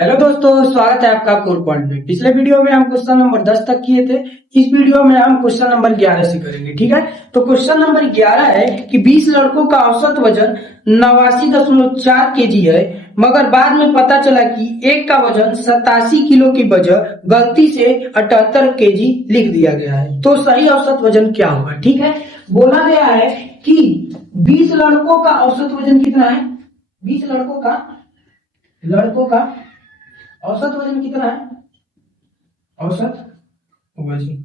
Hello दोस्तों, स्वागत है आपका कोर पॉइंट में। पिछले वीडियो में हम क्वेश्चन नंबर 10 तक किए थे। इस वीडियो में हम क्वेश्चन नंबर 11 से करेंगे। ठीक है, तो क्वेश्चन नंबर 11 है कि 20 लड़कों का औसत वजन 89.4 केजी है, मगर बाद में पता चला कि एक का वजन 87 किलो की बजाय गलती से 78 केजी लिख दिया गया है। तो सही औसत वजन क्या होगा? ठीक है, बोला गया है कि 20 लड़कों का औसत वजन कितना है। 20 लड़कों का औसत वजन कितना है? औसत वजन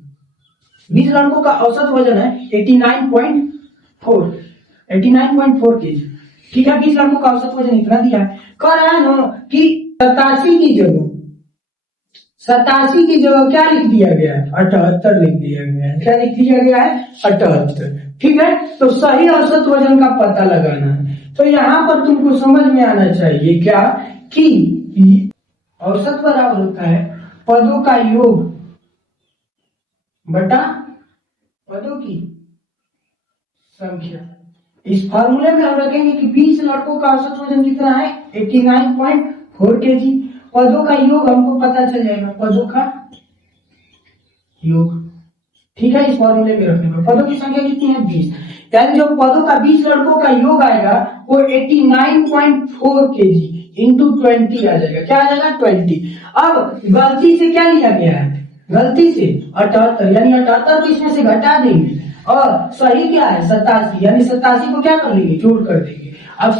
20 लड़कों का औसत वजन है 89.4 केजी। ठीक है, 20 लड़कों का औसत वजन इतना दिया है। कह रहा है ना कि 87 की जगह क्या लिख दिया गया है? 78 लिख दिया गया है। क्या लिख दिया गया है? 78। ठीक है, तो सही औसत वजन का पता लगाना है। तो यहाँ पर तुमको समझ में आना चाहिए क्या कि औसत बराबर होता है पदों का योग बटा पदों की संख्या। इस फॉर्मूले में हम रखेंगे कि 20 लड़कों का औसत वजन कितना है? 89.4 केजी। पदों का योग हमको पता चल जाएगा, पदों का योग। ठीक है, इस फॉर्मूले में रखेंगे। पदों की संख्या कितनी है? 20। यानी जो पदों का 20 लड़कों का योग आएगा वो 89.4 केजी इंटू 20 आ जाएगा। क्या आ जाएगा? 20। अब गलती से क्या लिया गया है? गलती से 78, यानी 78 को इसमें से घटा देंगे और सही क्या है? 87, यानी 87 को क्या कर लेंगे? जोड़ कर देंगे। अब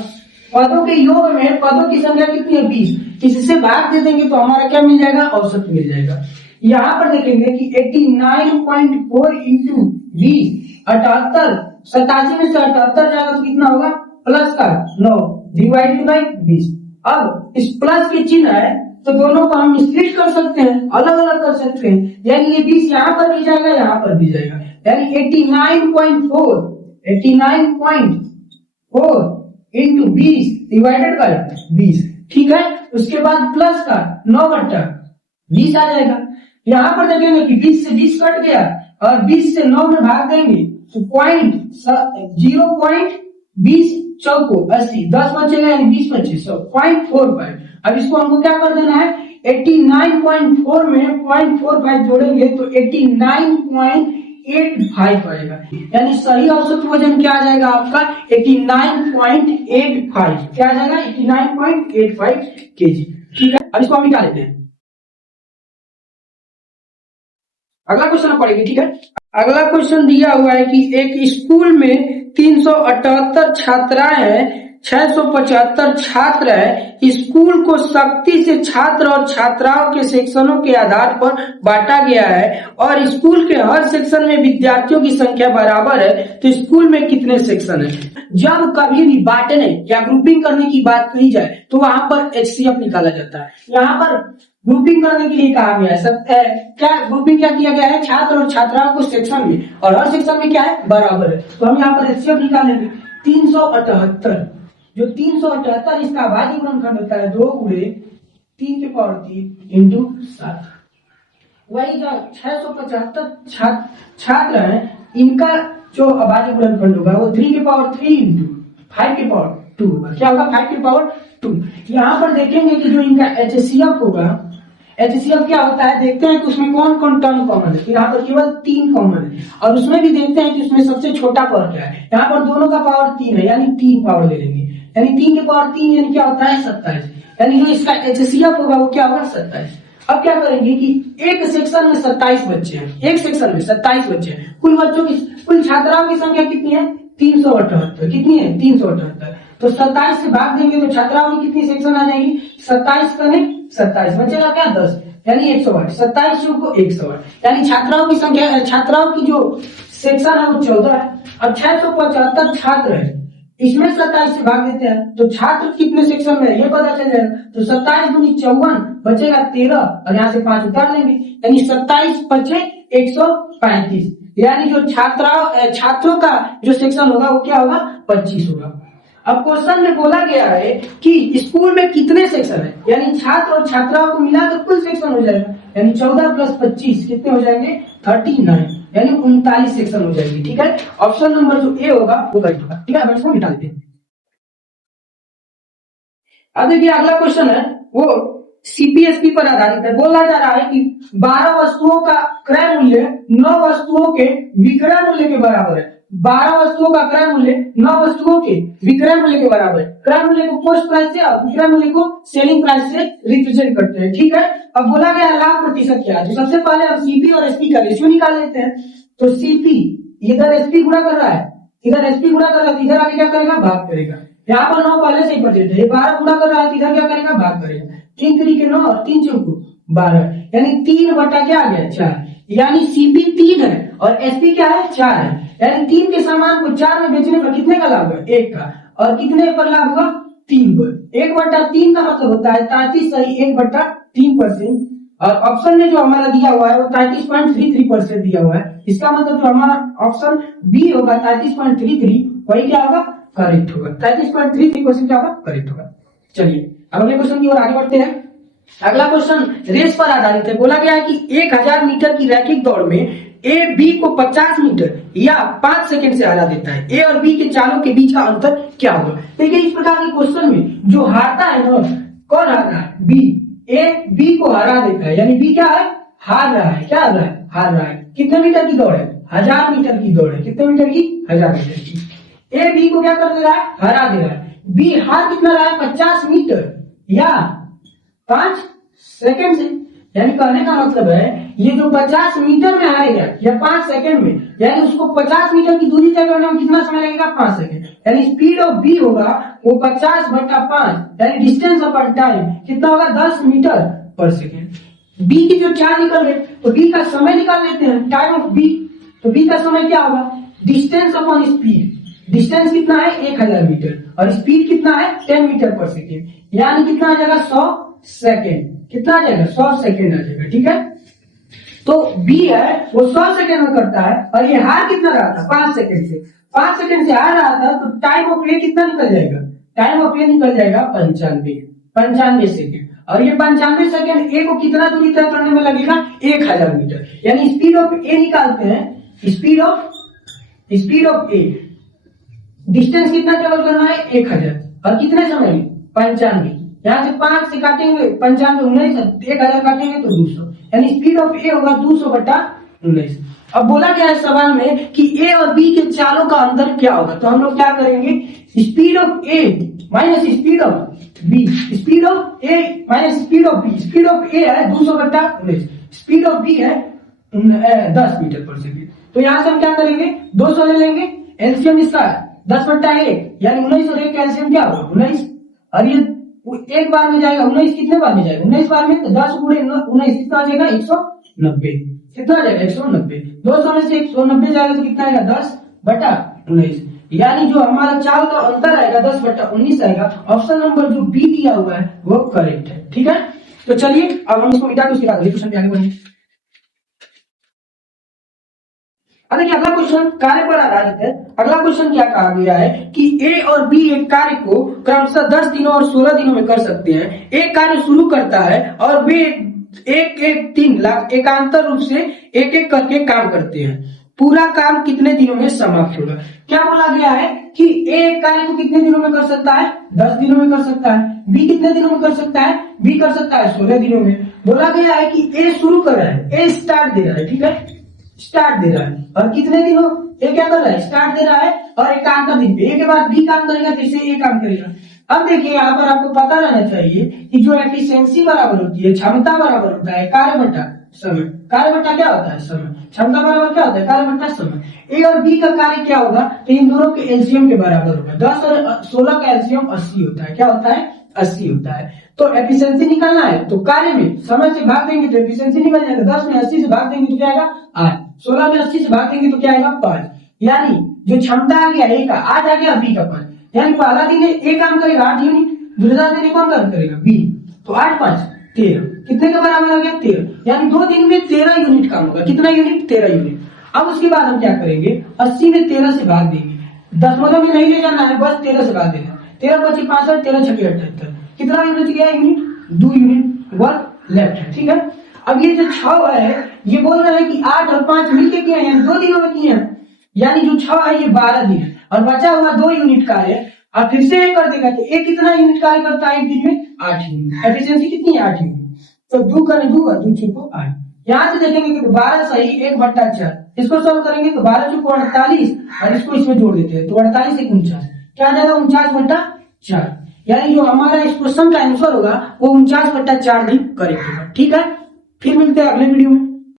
पदों के योग में पदों की संख्या कितनी है? 20। इससे भाग दे देंगे तो हमारा क्या मिल जाएगा? औसत मिल जाएगा। यहाँ पर देखेंगे कि 89.4 इंटू 20, 78, 87 में से 78 जाएगा तो कितना होगा? प्लस का 9 डिवाइडेड बाई 20। अब इस प्लस के चिन्ह है तो दोनों को हम स्प्लिट कर सकते हैं, अलग अलग कर सकते हैं। यानी ये 20 यहाँ पर भी जाएगा, यहाँ पर भी जाएगा। यानी 89.4 इंटू 20 डिवाइडेड बाई 20। ठीक है, उसके बाद प्लस का 9 बटा 20 आ जाएगा। यहाँ पर देखेंगे कि 20 से 20 कट गया और 20 से 9 में भाग देंगे तो 0.20 चौको 80, 10 बचेगा यानी 20 बचे 0.45। अब इसको हमको क्या कर देना है? 89.4 में 0.45 जोड़ेंगे तो 89.85 आएगा। यानी सही औसत वजन क्या आ जाएगा आपका? 89.85। क्या आ जाएगा? 89.85 केजी। ठीक है, अब इसको हम निकाल लेते हैं। अगला क्वेश्चन पढ़ेंगे। ठीक है, अगला क्वेश्चन दिया हुआ है कि एक स्कूल में 378 छात्राएं हैं, 675 छात्र हैं। स्कूल को सख्ती से छात्र और छात्राओं के सेक्शनों के आधार पर बांटा गया है और स्कूल के हर सेक्शन में विद्यार्थियों की संख्या बराबर है, तो स्कूल में कितने सेक्शन हैं? जब कभी भी बांटने या ग्रुपिंग करने की बात कही जाए तो वहां पर HCF निकाला जाता है। यहाँ पर ग्रुपिंग करने के लिए कहा गया है। क्या ग्रुपिंग क्या किया गया है? छात्र और छात्राओं को सेक्शन में, और हर सेक्शन में क्या है? बराबर है। तो हम यहाँ पर HCF निकालेंगे। 378, जो 378 इसका अभाज्य गुणनखंड होता है 2 गुणे 3 के पावर 3 इंटू 7। वही जो 675 छात्र हैं, इनका जो अभाज्य गुणनखंड होगा वो 3 के पावर 3 इंटू 5 के पावर 2 होगा। क्या होगा? 5 के पावर 2। यहाँ पर देखेंगे कि जो इनका HCF होगा, HCF क्या होता है? देखते हैं कि उसमें कौन कौन टर्म कॉमन है। यहाँ पर केवल 3 कॉमन है और उसमें भी देखते हैं कि उसमें सबसे छोटा पावर क्या है। यहाँ पर दोनों का पावर 3 है, यानी 3 पावर ले लेंगे। यानी 3 के पावर 3 यानी क्या होता है? 27। यानी जो इसका HCF होगा वो क्या होगा? 27। अब क्या करेंगे कि एक सेक्शन में 27 बच्चे हैं, एक सेक्शन में 27 बच्चे हैं। कुल छात्राओं की संख्या कितनी है? 378। कितनी है? 378। तो 27 से भाग देंगे तो छात्राओं की कितनी सेक्शन आ जाएगी? 27 करें 27, बचेगा क्या? 10, यानी 108। 27 को 108, यानी छात्राओं की संख्या, छात्राओं की जो सेक्शन है वो 14 है। अब 675 छात्र है, इसमें 27 से भाग देते हैं तो छात्र कितने सेक्शन में है ये पता चल जाएगा। तो 27 दूनी 54, बचेगा 13 और यहाँ से 5 उतार लेंगे, यानी 27 बचे 135। यानी जो छात्रों का जो सेक्शन होगा वो क्या होगा? 25 होगा। अब क्वेश्चन में बोला गया है कि स्कूल में कितने सेक्शन है, यानी छात्र और छात्राओं को मिलाकर कुल सेक्शन हो जाएगा। यानी 14 प्लस 25 कितने हो जाएंगे? 39, यानी 39 सेक्शन हो जाएंगे। ठीक है, ऑप्शन नंबर जो ए होगा वो करेक्ट होगा। ठीक है, अब इसको मिटा देते हैं। अब देखिए अगला क्वेश्चन है वो सीपीएसपी पर आधारित है। बोला जा रहा है कि 12 वस्तुओं का क्रय मूल्य 9 वस्तुओं के विक्रय मूल्य के बराबर है। 12 वस्तुओं का क्रय मूल्य 9 वस्तुओं के विक्रय मूल्य के बराबर है। क्रय मूल्य को कॉस्ट प्राइस से और विक्रय मूल्य को सेलिंग प्राइस से रिप्रेजेंट करते हैं। ठीक है, अब बोला गया लाभ प्रतिशत क्या है। तो सबसे पहले हम सीपी और एसपी का रेशियो निकाल लेते हैं। तो सीपी इधर एसपी गुणा कर रहा है, इधर एसपी गुणा कर रहा है, इधर आगे क्या करेगा, भाग करेगा। यहाँ पर 9 पहले से ही बचे थे, 12 गुणा कर रहा है, इधर क्या करेगा, भाग करेगा। 3 3 9 और 3 4 12, यानी 3 बटा क्या आ गया, 4। यानी सीपी 3 है और एसपी क्या है, 4 है। यानी 3 के सामान को 4 में बेचने पर कितने का लाभ है, 1 का। और कितने पर लाभ होगा, 3 पर। 1/3 का मतलब होता है 33.1/3%। और ऑप्शन में जो हमारा दिया हुआ है वो 33.33% दिया हुआ है। इसका मतलब जो हमारा ऑप्शन बी होगा 33.33, वही क्या होगा, करेक्ट होगा। 33.33% क्या होगा, करेक्ट होगा। चलिए अब अगले क्वेश्चन की ओर आगे बढ़ते हैं। अगला क्वेश्चन रेस पर आधारित है। बोला गया है कि 1000 मीटर की रैखिक दौड़ में ए बी को 50 मीटर या 5 सेकंड से हरा देता है। ए और बी के चालों के बीच का अंतर क्या होगा। देखिए इस प्रकार के क्वेश्चन में जो हारता है ना, कौन हारता है, बी। ए बी को हरा देता है, यानी बी क्या है, हार रहा है। क्या हार रहा है, हार रहा है। कितने मीटर की दौड़ है, 1000 मीटर की दौड़ है। कितने मीटर की, 1000 मीटर की। ए बी को क्या कर दे रहा है, हरा दे रहा है। बी हार कितना रहा है, 50 मीटर या 5 सेकंड से। यानी कहने का मतलब है ये जो 50 मीटर में हारेगा या 5 सेकंड में, यानी उसको 50 मीटर की दूरी तय करने में कितना समय लगेगा, 5 सेकंड। यानी स्पीड ऑफ बी होगा वो 50/5, यानी डिस्टेंस अपॉन टाइम कितना होगा, 10 मीटर पर सेकंड। बी की जो चाल निकल गए तो बी का समय निकाल लेते हैं, टाइम ऑफ बी। तो बी का समय क्या होगा, डिस्टेंस अपॉन स्पीड। डिस्टेंस कितना है, 1000 मीटर और स्पीड कितना है, 10 मीटर पर सेकेंड। यानी कितना आ जाएगा, 100 सेकेंड। कितना आ जाएगा, 100 सेकेंड आ जाएगा। ठीक है, तो बी है वो 100 सेकेंड में करता है और ये हार कितना रहा था, 5 सेकेंड से। 5 सेकेंड से हार रहा था तो टाइम ऑफ ए कितना निकल जाएगा, टाइम ऑफ ए निकल जाएगा 95 सेकेंड। और ये 95 सेकेंड ए को कितना दूरी तय करने में लगेगा, 1000 मीटर। यानी स्पीड ऑफ ए निकालते हैं, स्पीड ऑफ ए, डिस्टेंस कितना ट्रेवल करना है, 1000 और कितने समय में, 95। यहाँ से 5 से काटेंगे 95, 19, 1000 काटेंगे तो 200, यानी स्पीड ऑफ ए होगा 200/19। अब बोला गया है सवाल में कि ए और बी के चालों का अंतर क्या होगा। तो हम लोग क्या करेंगे, speed of A minus speed of B, speed of A minus speed of B. Speed of A है 200/19, स्पीड ऑफ बी है 10 मीटर पर सेकेंड। तो यहाँ से हम क्या करेंगे, 200 ले लेंगे, एलसीएम इसका 10/1, यानी 19 और 1 का एलसीएम क्या होगा, 19। और ये एक बार में जाएगा, 19 कितने बार में जाएगा, 19 बार में, तो 10 गुणे 19 कितना आ जाएगा, 190। कितना आ जाएगा, 190। 200 में से 190 जाएगा तो कितना आएगा, 10/19। यानी जो हमारा चाल का अंतर आएगा 10/19 आएगा। ऑप्शन नंबर जो बी दिया हुआ है वो करेक्ट है। ठीक है, तो चलिए अब हम इसको मिटा के उसके बाद अगले क्वेश्चन पे आगे बढ़ेंगे। अब देखिए अगला क्वेश्चन कार्य पर आधारित है। अगला क्वेश्चन क्या कहा गया है कि ए और बी एक कार्य को क्रमशः 10 दिनों और 16 दिनों में कर सकते हैं। एक कार्य शुरू करता है और वे एक 3 लाख एकांतर रूप से एक करके काम करते हैं। पूरा काम कितने दिनों में समाप्त होगा। क्या बोला गया है कि ए एक कार्य को कितने दिनों में कर सकता है, 10 दिनों में कर सकता है। बी कितने दिनों में कर सकता है, बी कर सकता है 16 दिनों में। बोला गया है कि ए शुरू कर रहा है, ए स्टार्ट दे रहा है। ठीक है, स्टार्ट दे रहा है और कितने दिनों, ए क्या कर रहा है, स्टार्ट दे रहा है और एक काम दिन पे, ए के बाद बी काम करेगा, जैसे ए काम करेगा। अब देखिए यहाँ पर आपको पता रहना चाहिए कि जो एफिशिएंसी बराबर होती है, क्षमता बराबर होता है कार्य बटा समय। कार्य बटा क्या होता है, समय। क्षमता बराबर क्या होता है, कार्य बटा समय। ए और बी का कार्य क्या होगा, तो इन दोनों के एलसीएम के बराबर होगा। 10 और 16 का एलसीएम 80 होता है। क्या होता है, 80 होता है। तो एफिशिएंसी निकालना है तो कार्य में समय से भाग देंगे तो एफिशिएंसी निकल जाएगा। 10 में 80 से भाग देंगे तो क्या आएगा, 8। 16 में 80 से भाग देंगे तो क्या आएगा, 5। यानी जो क्षमता आ गया ए का, आज आ गया बी का 5। यानी पहला दिन ए काम करेगा 8 यूनिट, दूसरा दिन कौन काम करेगा, बी। तो 8 5 13, कितने के बराबर हो गया, 13। यानी 2 दिन में 13 यूनिट काम होगा। कितना यूनिट, 13 यूनिट। अब उसके बाद हम क्या करेंगे, 80 में 13 से भाग देंगे। दशमलव में नहीं ले जाना है, बस 13 से भाग देना। 13 × 5 = 65, 13 × 6 = 78। कितना यूनिट गया, यूनिट, 2 यूनिट वर्क लेफ्ट है। ठीक है, अब ये जो 6 है ये बोल रहा है कि 8 और 5 मिलके किए हैं, 2 दिनों में किए हैं। यानी जो 6 है ये 12 दिन है और बचा हुआ 2 यूनिट कार्य अब फिर से एक कर देगा तो एक कितना यूनिट कार्य करता है एक दिन में 8 यूनिट। एफिशिएंसी कितनी है 8 यूनिट। तो 2 करे 2 और 2 चुको 8। यहाँ से देखेंगे कि 12 सही 1/4 इसको सॉल्व करेंगे तो 12 चुको 48 और इसको इसमें जोड़ देते हैं तो 48 एक 49 क्या आ जाएगा 49/4। यानी जो हमारा इस क्वेश्चन का आंसर होगा वो 49/4 भी करेक्ट होगा। ठीक है, फिर मिलते हैं अगले वीडियो में।